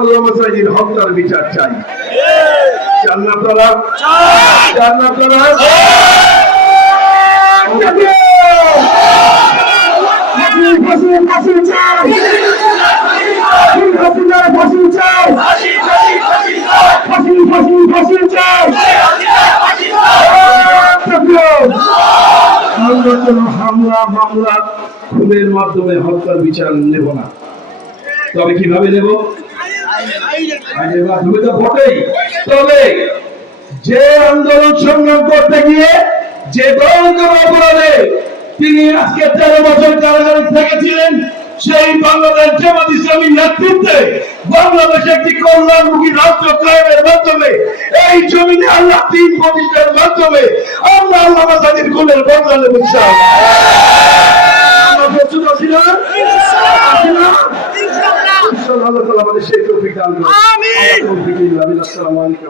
আল্লামা সাইদির হত্যার বিচার চাই। হামলা মামলা খুনের মাধ্যমে হত্যার বিচার নেব না। তবে কীভাবে নেব? মাধ্যমে তো বটেই তবে যে আন্দোলন সংগ্রাম করতে গিয়ে যে দলগত অপরাধে তিনি আজকে তেরো বছর কারাগারে থেকেছিলেন, সেই বাংলাদেশ জামাত ইসলামীর নেতৃত্বে বাংলাদেশে একটি কল্যাণমুখী রাষ্ট্র কায়েমের মাধ্যমে, এই জমিনে আল্লাহ তিন প্রতিষ্ঠার মাধ্যমে আমরা আল্লাহ মাসাদির গুণের বদলা নেব আল্লাহ আমাদের সেই তৌফিক দান করুন আমিন। আমিন। আসসালামু আলাইকুম